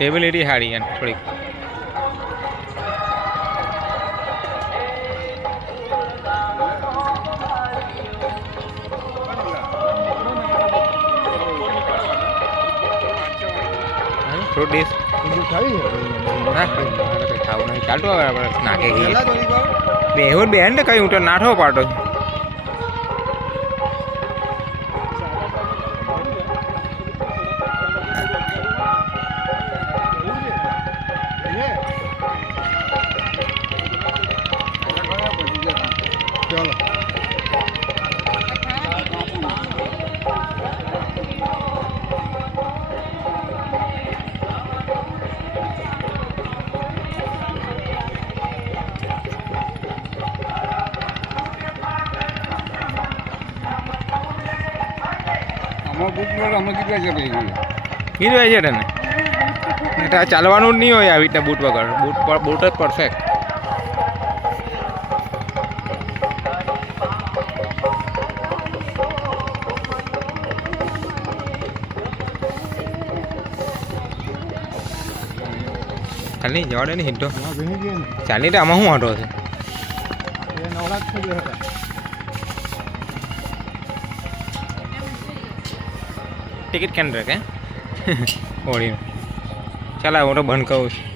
Stability સારી એમ થોડીક. Fruit dish ના ખાવું નહીં ચાલતું હવે આપણે નાખે બેહું બેન ને કઈ હું તો નાઠો પાડો. કીધું હોય છે તને એટલે ચાલવાનું જ નહીં હોય આવી રીતના બૂટ વગર. બૂટ જ પરફેક્ટ. ચાલની જવા દે ને હિંટો ચાલની તો આમાં શું વાંધો છે. ટિકિટ કેન્દ્ર કે ઓળી ચાલ હું તો બંધ કહું છું.